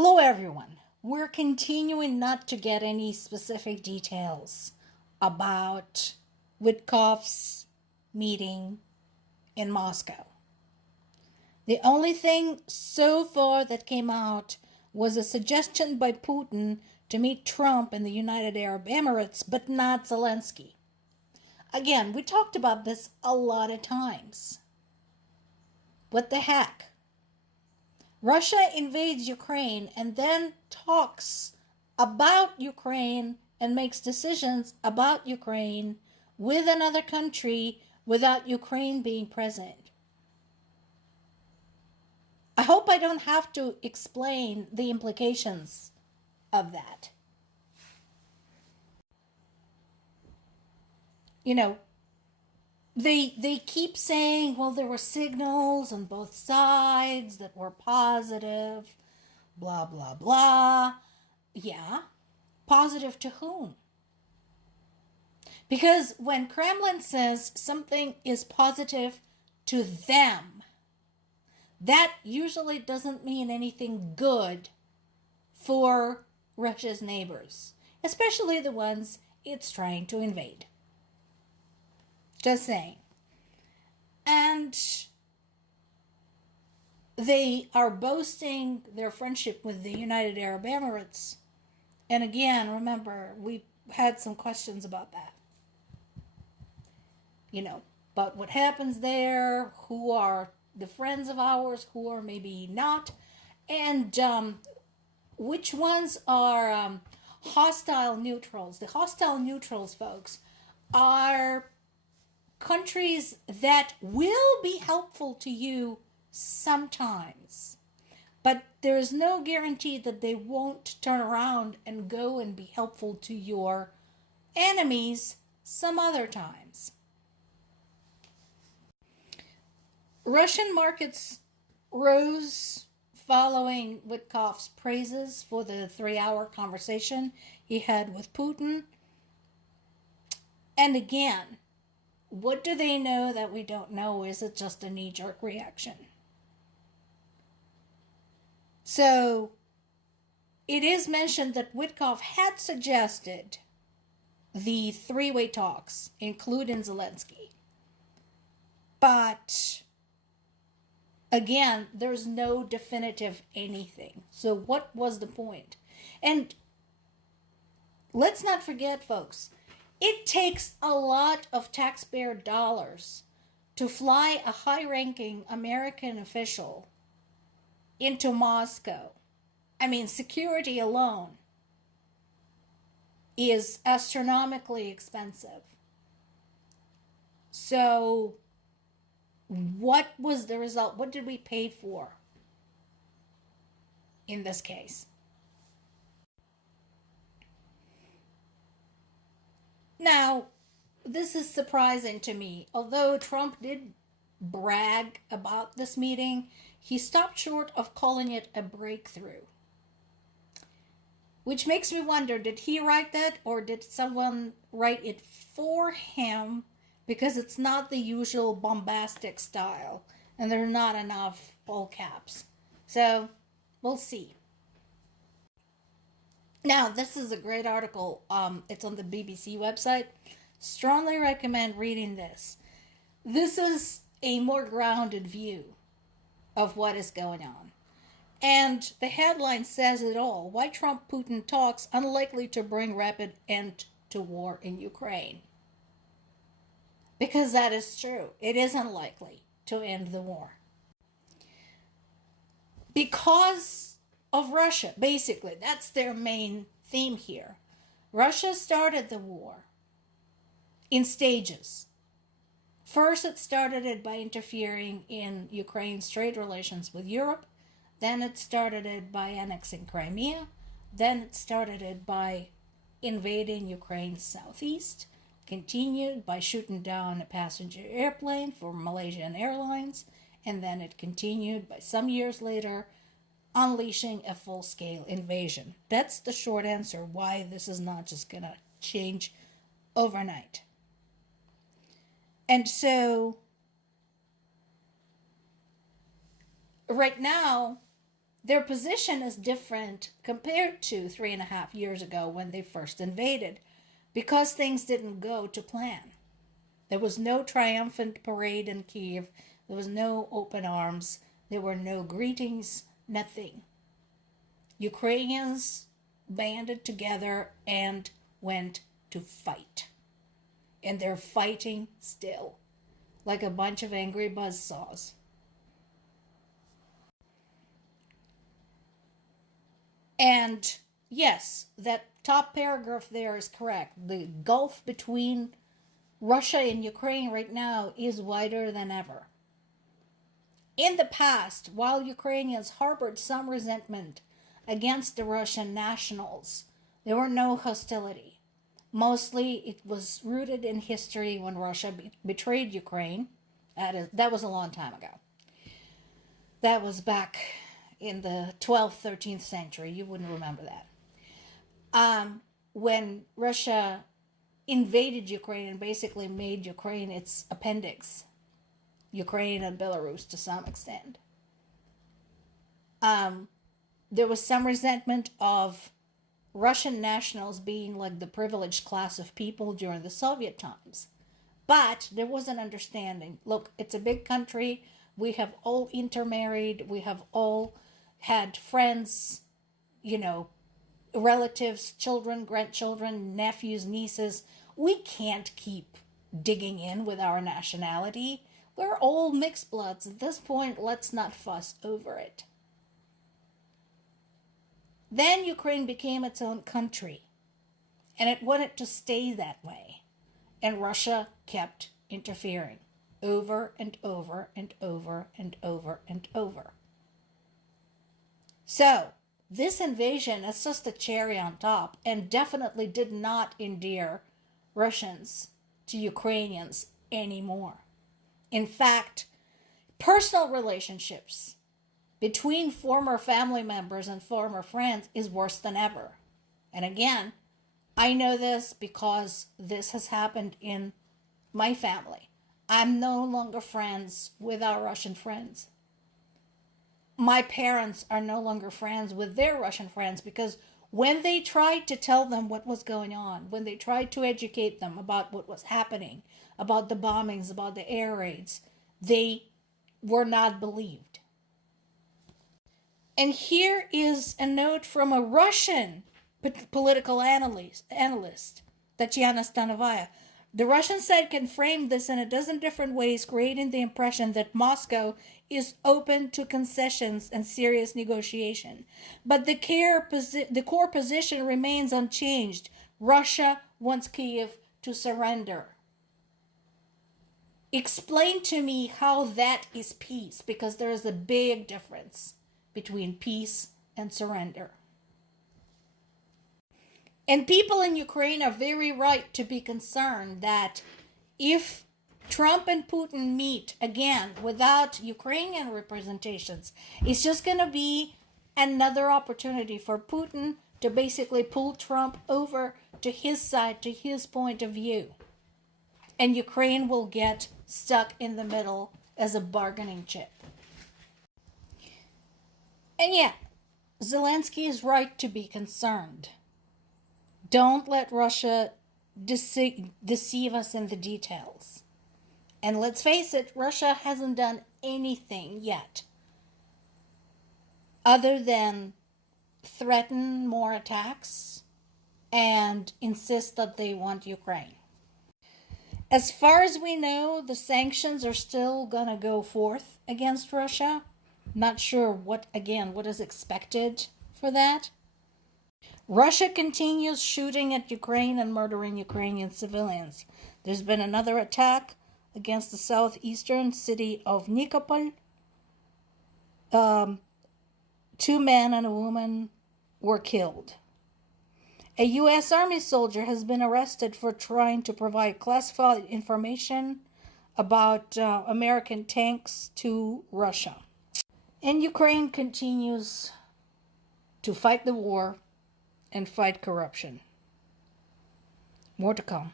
Hello, everyone. We're continuing not to get any specific details about Witkoff's meeting in Moscow. The only thing so far that came out was a suggestion by Putin to meet Trump in the United Arab Emirates, but not Zelensky. Again, we talked about this a lot of times. What the heck? Russia invades Ukraine and then talks about Ukraine and makes decisions about Ukraine with another country without Ukraine being present. I hope I don't have to explain the implications of that. You know, they keep saying, well, there were signals on both sides that were positive, blah, blah, blah. Yeah, positive to whom? Because when Kremlin says something is positive to them, that usually doesn't mean anything good for Russia's neighbors, especially the ones it's trying to invade. Just saying. And they are boasting their friendship with the United Arab Emirates. And again, remember, we had some questions about that. About what happens there, who are the friends of ours, who are maybe not, and which ones are hostile neutrals. The hostile neutrals, folks, are countries that will be helpful to you sometimes, but there is no guarantee that they won't turn around and go and be helpful to your enemies some other times. Russian markets rose following Witkoff's praises for the 3-hour conversation he had with Putin. And again, what do they know that we don't know? Is it just a knee-jerk reaction? So, it is mentioned that Witkoff had suggested the three-way talks, including Zelensky. But, again, there's no definitive anything. So what was the point? And let's not forget, folks, it takes a lot of taxpayer dollars to fly a high-ranking American official into Moscow. I mean, security alone is astronomically expensive. So, what was the result? What did we pay for in this case? Now, this is surprising to me. Although Trump did brag about this meeting, he stopped short of calling it a breakthrough. Which makes me wonder, did he write that or did someone write it for him? Because it's not the usual bombastic style and there are not enough all caps. So, we'll see. Now, this is a great article. It's on the BBC website. Strongly recommend reading this. This is a more grounded view of what is going on. And the headline says it all. Why Trump-Putin talks unlikely to bring rapid end to war in Ukraine. Because that is true. It is unlikely to end the war. Because of Russia, basically. That's their main theme here. Russia started the war in stages. First, it started it by interfering in Ukraine's trade relations with Europe. Then it started it by annexing Crimea. Then it started it by invading Ukraine's southeast. Continued by shooting down a passenger airplane for Malaysian Airlines. And then it continued by some years later unleashing a full-scale invasion. That's the short answer why this is not just going to change overnight. And so, right now, their position is different compared to 3.5 years ago when they first invaded, because things didn't go to plan. There was no triumphant parade in Kiev. There was no open arms. There were no greetings, nothing. Ukrainians banded together and went to fight. And they're fighting still, like a bunch of angry buzzsaws. And yes, that top paragraph there is correct. The gulf between Russia and Ukraine right now is wider than ever. In the past, while Ukrainians harbored some resentment against the Russian nationals, there were no hostility. Mostly it was rooted in history when Russia betrayed Ukraine. That was a long time ago. That was back in the 12th, 13th century. You wouldn't remember that. When Russia invaded Ukraine and basically made Ukraine its appendix, Ukraine and Belarus to some extent. There was some resentment of Russian nationals being like the privileged class of people during the Soviet times. But there was an understanding. Look, it's a big country. We have all intermarried. We have all had friends, relatives, children, grandchildren, nephews, nieces. We can't keep digging in with our nationality. We're all mixed bloods. At this point, let's not fuss over it. Then Ukraine became its own country, and it wanted to stay that way. And Russia kept interfering over and over and over and over and over. So, this invasion is just a cherry on top and definitely did not endear Russians to Ukrainians anymore. In fact, personal relationships between former family members and former friends is worse than ever. And again, I know this because this has happened in my family. I'm no longer friends with our Russian friends. My parents are no longer friends with their Russian friends because when they tried to tell them what was going on, when they tried to educate them about what was happening, about the bombings, about the air raids, they were not believed. And here is a note from a Russian political analyst, Tatiana Stanovaya. The Russian side can frame this in a dozen different ways, creating the impression that Moscow is open to concessions and serious negotiation. But the core position remains unchanged. Russia wants Kiev to surrender. Explain to me how that is peace, because there is a big difference between peace and surrender. And people in Ukraine are very right to be concerned that if Trump and Putin meet again without Ukrainian representations, it's just going to be another opportunity for Putin to basically pull Trump over to his side, to his point of view. And Ukraine will get stuck in the middle as a bargaining chip. And yeah, Zelensky is right to be concerned. Don't let Russia deceive us in the details. And let's face it, Russia hasn't done anything yet other than threaten more attacks and insist that they want Ukraine. As far as we know, the sanctions are still gonna go forth against Russia. Not sure what is expected for that. Russia continues shooting at Ukraine and murdering Ukrainian civilians. There's been another attack against the southeastern city of Nikopol. 2 men and a woman were killed. A U.S. Army soldier has been arrested for trying to provide classified information about American tanks to Russia. And Ukraine continues to fight the war and fight corruption. More to come.